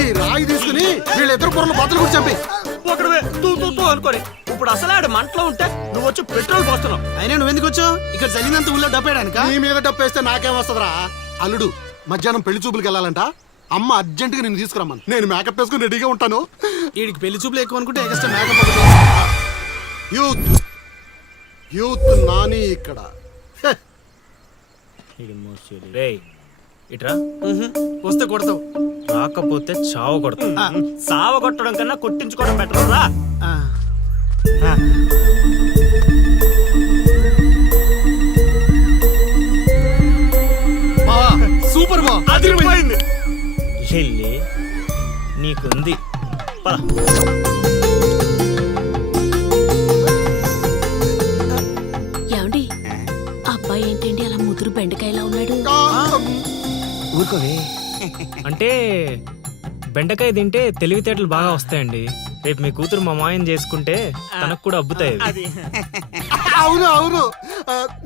ఈ రాయి తీసుకుని వీళ్ళిద్దరు పొరలు బద్దలు కూడా చంపి ఒకడే తూ అనుకోని ఇప్పుడు అసలు ఆడు మంటలో ఉంటే నువ్వు వచ్చి పెట్రోల్ పోస్తున్నావు. అయినా నువ్వెందుకు వచ్చావు? ఇక్కడ జరిగినంత ఊళ్ళో డప్పేయడానిక? నీ మీద డప్పేస్తే నాకేం వస్తుందిరా? అల్లుడు మధ్యాహ్నం పెళ్లి చూపులకి వెళ్ళాలంట. అమ్మ అర్జెంట్ గా నేను తీసుకురమ్మను. నేను మేకప్ వేసుకుని రెడీగా ఉంటాను. వీడికి పెళ్లి చూపులు ఎక్కువ అనుకుంటే extra makeup. Youth youth Nani ఇక్కడ. ఇట్రా వస్తే కొడతావు, రాకపోతే చావ కొడతావు. చావ కొట్టడం కన్నా కొట్టించుకోవడం బెటర్ రా. సూపర్ బా, అదిరిపోయింది. చెల్లి నీకుంది. ఏమండి అబ్బాయి ఏంటండి అలా ముదురు బెండకాయలా ఉన్నాడు? ఊరుకోవే. అంటే బెండకాయ తింటే తెలివితేటలు బాగా వస్తాయండి. రేపు మీ కూతురు మా మాయం చేసుకుంటే తనకు కూడా అబ్బుతాయి. అవును అవును,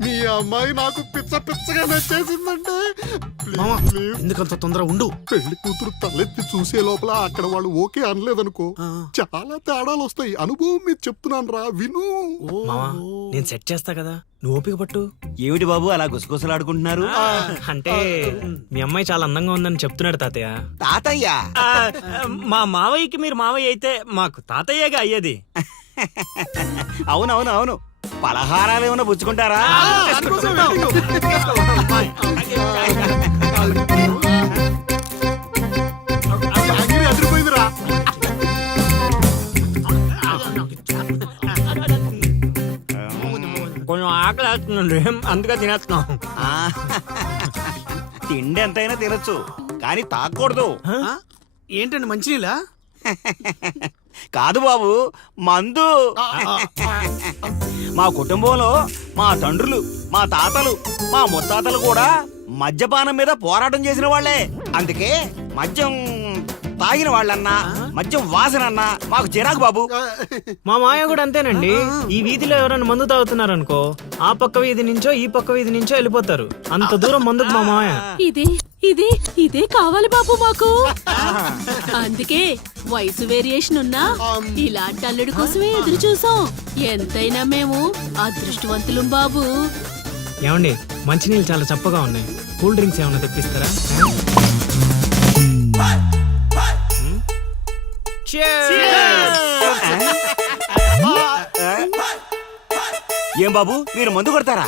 మీ అమ్మాయి నాకు పిచ్చ పిచ్చగా నచ్చేసిందంటే. ఎందుకంత తొందర ఉండు. పెళ్లి కూతురు తలెత్తి చూసే లోపల అక్కడ వాళ్ళు ఓకే అనలేదనుకో చాలా తేడాలు వస్తాయి. అనుభవం మీద చెప్తున్నాను రా, విను. మావా నేను సెట్ చేస్తా కదా, నువ్వు ఓపిక పట్టు. ఏమిటి బాబు అలా గుసగుసలాడుకుంటున్నారు? అంటే మీ అమ్మాయి చాలా అందంగా ఉందని చెప్తున్నాడు తాతయ్య. తాతయ్య? మా మావయ్యకి మీరు మావయ్య అయితే మాకు తాతయ్యగా అయ్యేది. అవునవును అవును. పలహారాలు ఏమైనా పుచ్చుకుంటారా? అదిరిపోయిందిరా. కొంచెం ఆకలి వేస్తుందండి, అందుకే తినేస్తున్నాం. తిండి ఎంతైనా తినొచ్చు కానీ తాగకూడదు. ఏంటండి మంచినీళ్ళ? కాదు బాబు, మందు. మా కుటుంబంలో మా తండ్రులు, మా తాతలు, మా ముత్తాతలు కూడా మద్యపానం మీద పోరాటం చేసిన వాళ్లే. అందుకే మద్యం తాగిన వాళ్ళన్నా మద్యం వాసన అన్నా మాకు చిరాకు బాబు. మా మాయ కూడా అంతేనండి. ఈ వీధిలో ఎవరైనా మందు తాగుతున్నారు అనుకో, ఆ పక్క వీధి నుంచో ఈ పక్క వీధి నుంచో వెళ్ళిపోతారు. అంత దూరం మందుకు మా మాయ. ఇదే ఇదే ఇదే కావాలి బాబు మాకు. అందుకే వయసు వేరియేషన్ ఉన్నా ఇలాంటి అల్లుడి కోసమే ఎదురు చూసాం. ఎంతైనా మేము అదృష్టవంతులం బాబు. ఏమండి మంచినీళ్ళు చాలా చప్పగా ఉన్నాయి, కూల్ డ్రింక్స్ ఏమైనా తెప్పిస్తారా? ఏం బాబు మీరు మందు కొడతారా?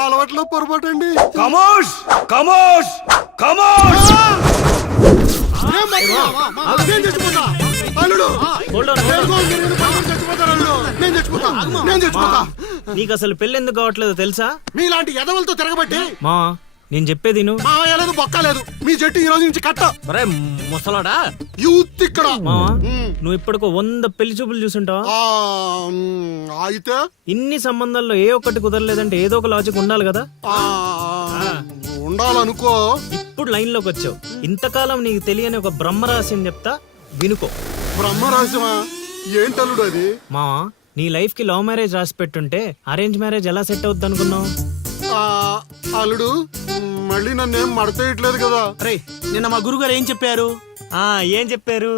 అలవాట్లో పొరపాటు అండి. కమోష్ కమోష్ కమోష్. నేను చచ్చిపోతా అల్లుడు. నేను చచ్చిపోతా. నీకు అసలు పెళ్లి ఎందుకు కావట్లేదో తెలుసా? మీలాంటి ఎదవలతో తిరగబట్టి. మా నేను చెప్పేది మాయలేదు బొక్కలేదు. మీ జట్టు ఈ రోజు నుంచి కట్ట. ముసలాడా యూత్ ఇక్కడ. మావా నువ్వు ఇప్పటికో 100 పెళ్లి చూపులు చూసుంటావా? అయితే ఇన్ని సంబంధాల్లో ఏ ఒక్కటి కుదరలేదంటే ఏదో ఒక లాజిక్ ఉండాలి కదా. ఉండాలనుకో. ఇప్పుడు లైన్ లోకి వచ్చావు. ఇంతకాలం నీకు తెలియని ఒక బ్రహ్మరహస్యం చెప్తా, వినుకో. బ్రహ్మరహస్యమా? ఏంటల్లుడు అది? మావా నీ లైఫ్ కి లవ్ మ్యారేజ్ రాసి పెట్టుంటే అరేంజ్ మ్యారేజ్ ఎలా సెట్ అవుద్ది అనుకున్నావు? అల్లుడు మళ్ళీ నన్నేం మడతేయట్లేదు కదా. రే నిన్న మా గురుగారు ఏం చెప్పారు? ఏం చెప్పారు?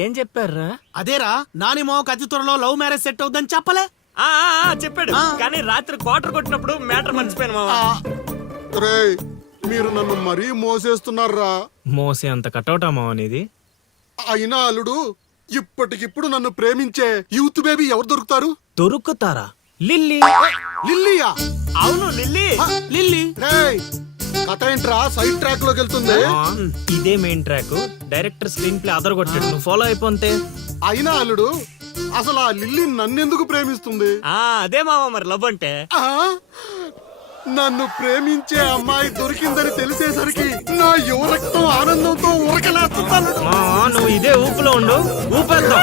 ఏం చెప్పారా? అదేరా నాని మోహక్ అతి త్వరలో లవ్ మ్యారేజ్ సెట్ అవుద్దని చెప్పలే? చెప్పాడు కానీ రాత్రి క్వార్టర్ కొట్టినప్పుడు మ్యాటర్ మర్చిపోయాను మావా. రే మీరు నన్ను మరీ మోసేస్తున్నారా? మోసే అంత కటౌటా మావా నీది? అయినా అల్లుడు ఇప్పటికిప్పుడు నన్ను ప్రేమించే యూత్ బేబీ ఎవరు దొరుకుతారు? దొరుకుతారా? లిల్లీ. లిల్లీయా? అవును లిల్లీ. లిల్లీ రేయ్ కథ ఏంట్రా సైడ్ ట్రాక్ లోకి వెళ్తుంది? ఇదే main track. Director screen play other కొట్టాడు, నువ్వు ఫాలో అయిపోతే. అయినా అల్లుడు అసలు ఆ లిల్లీ నన్నెందుకు ప్రేమిస్తుంది? అదే మావా మరి లవ్ అంటే. నన్ను ప్రేమించే అమ్మాయి దొరికిందని తెలిసేసరికి నా యువ రక్తం ఆనందంతో ఉరకలేస్తున్నాను. నువ్వు ఇదే ఊపులో ఉండు, ఊపేద్దాం.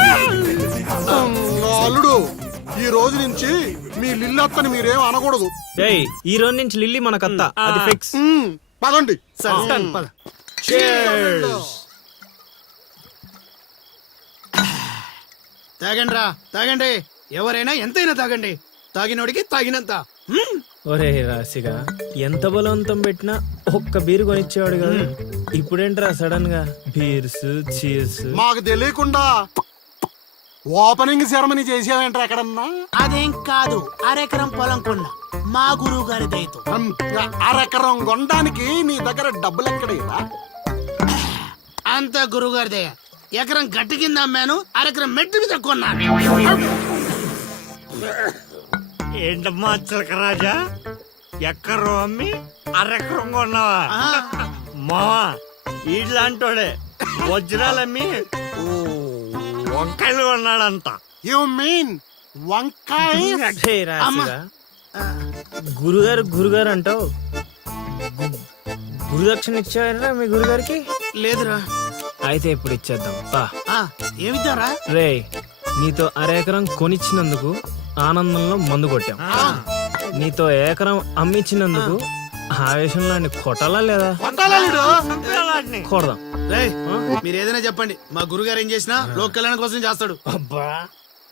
అల్లుడు ఈ రోజు నుంచి మీ లిల్లత్తని మీరేం అనకూడదు. ఈ రోజు నుంచి లిల్లీ మనకత్త, అది ఫిక్స్. పదండి. తాగండి రా తాగండి. ఎవరైనా ఎంతైనా తాగండి. తాగినోడికి తాగినంత. ఒరే రాశిగా ఎంత బలవంతం పెట్టినా ఒక్క బీరు కొనిచ్చేవాడు కదా ఇప్పుడేంట్రా సడన్ గా బీర్స్ చీర్స్ మాకు తెలియకుండా ఓపెనింగ్ సెరమనీ చేసేవేంటారు ఎక్కడన్నా అదేం కాదు అరెకరం పొలం కొన్నా మా గురువు గారి దయతో అరెకరం కొనడానికి నీ దగ్గర డబ్బులు ఎక్కడేరా అంత గురువు గారి దయ ఎకరం గట్టి కింద అమ్మాను అరెకరం మెట్టు మీద కొన్నాను ఏంటమ్మా చిలకరాజా ఎక్కరు అమ్మి అరెక్కరం కొన్నావా మావా ఇట్లాంటోడే వజ్రాలమ్మి వంకాయలు కొన్నాడంట యు మీన్ వంకాయ హే రాశిగా గురుగారు అంటావు గురుదక్షిణ ఇచ్చారా మీ గురుగారికి లేదురా అయితే ఇప్పుడు ఇచ్చేద్దాం పా ఏమిద్దారా రే నీతో అరెకరం కొనిచ్చినందుకు ఆనందంలో మందు కొట్టాం నీతో ఏకరం అమ్మిచ్చినందుకు ఆవేశంలో కొట్టాలా లేదా కొడదాం రేయ్ మీరు ఏదైనా చెప్పండి మా గురుగారు ఏం చేసినా లోక కళ్యాణం కోసం చేస్తాడు అబ్బా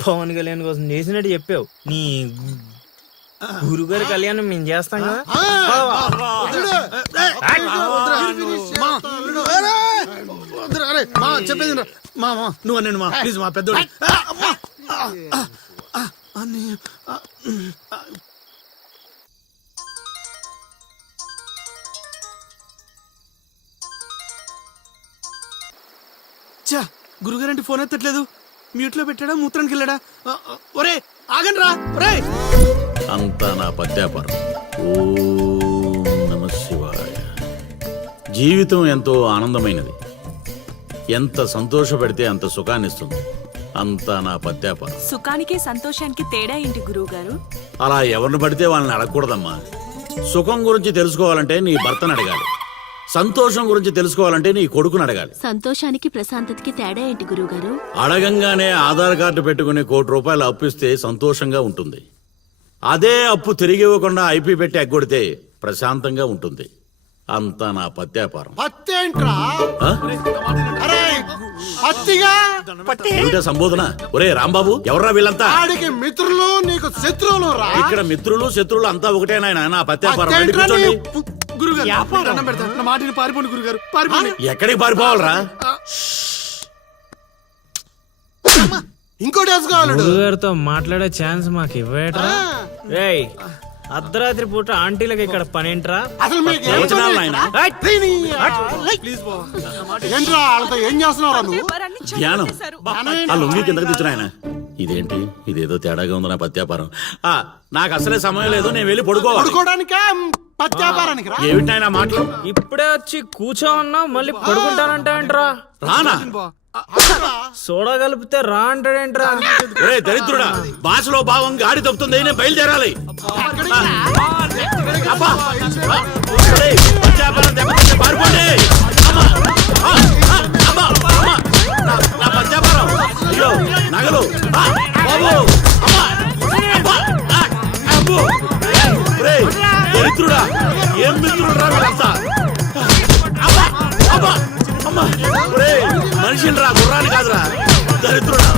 పవన్ కళ్యాణ్ కోసం చేసినట్టు చెప్పావు నీ గురుగారి కళ్యాణం మేము చేస్తాం కదా చెప్పేది మా నువ్వు అన్నాను మా ప్లీజ్ మా పెద్దోడు చా గురుగారంటే ఫోన్ ఎత్తట్లేదు మ్యూట్ లో పెట్టాడా మూత్రానికి వెళ్ళాడా ఒరే ఆగండి రా ఒరే అంతా నా పత్యాపారం. ఓం నమః శివాయ. జీవితం ఎంతో ఆనందమైనది. ఎంత సంతోషపెడితే అంత సుఖాన్నిస్తుంది. అంతా నా పత్యాపారం. సుఖానికి సంతోషానికి తేడా ఏంటి గురువుగారు? అలా ఎవరిని పడితే వాళ్ళని అడగకూడదమ్మా. సుఖం గురించి తెలుసుకోవాలంటే నీ భర్తను అడగాలి. సంతోషం గురించి తెలుసుకోవాలంటే నీ కొడుకుని అడగాలి. సంతోషానికి ప్రశాంతతకి తేడా ఏంటి గురువుగారు? అడగంగానే ఆధార్ కార్డు పెట్టుకుని ₹1 కోటి అప్పిస్తే సంతోషంగా ఉంటుంది. అదే అప్పు తిరిగి ఇవ్వకుండా ఐపీ పెట్టి ఎగ్గొడితే ప్రశాంతంగా ఉంటుంది. అంతా నా పత్యాపారం. పత్తేంట్రా ఆ? అరే పత్తిగా ఏమిటా సంబోధన? ఒరే రాంబాబు, ఎవర్రా వీళ్ళంతా? ఆడికి మిత్రులు నీకు శత్రువులు రా ఇక్కడ మిత్రులు శత్రువులు అంతా ఒకటే నాయనా. నా పత్యాపారం. వెళ్ళి పత్తేంట్రా నీ కూర్చోండి. గురుగారు దండం పెడతాను నా మాటిని పారిపోండి గురుగారు పారిపోండి ఎక్కడికి పారిపోవాలరా? ఇంకోటి వేసుకోవాలి గురుగారితో మాట్లాడే ఛాన్స్ మాకు ఇవ్వేట్రా రేయ్ అర్ధరాత్రి పూట ఆంటీలకు ఇక్కడ పనేంట్రా అసలు మీకు ఏం ప్రవచనాలు పని? నాయనా? ప్లీజ్ ఏంట్రా వాళ్ళతో ఏం చేస్తున్నారా నువ్వు ధ్యానం. ఆ లుంగి కిందకి తెచ్చిన ఆయన. ఇదేంటి, ఇదేదో తేడాగా ఉంది నా పత్యాపారం. నాకు అసలే సమయం లేదు, నేను వెళ్ళి పడుకోవాలి. పడుకోవడానికా పత్యాపారానికి రా ఏమిటి ఆయన మాటలు? ఇప్పుడే వచ్చి కూర్చో అన్నా మళ్ళీ పడుకుంటానంటావేంట్రా రానా? సోడా కలిపితే రా అంటాడేంట్రా ఒరే దరిద్రుడా, భాషలో భావం గాడి తప్పుతుంది. నేను బయలుదేరాలి. అబ్బా! ఒరేయ్, పత్యాపారం దెబ్బతింటే పారిపోండి. అమ్మా! అమ్మా! అమ్మా! నా పత్యాపారం. అయ్యో, నగలు. బాబు! అమ్మా! అబ్బా! అబ్బో! ఒరేయ్, దరిద్రుడా, ఏం మిత్రుడురా వీళ్ళంతా? అబ్బా! అబ్బా! అమ్మా! ఒరేయ్, మనిషిని రా, గుర్రాన్ని కాదురా. దరిద్రుడా.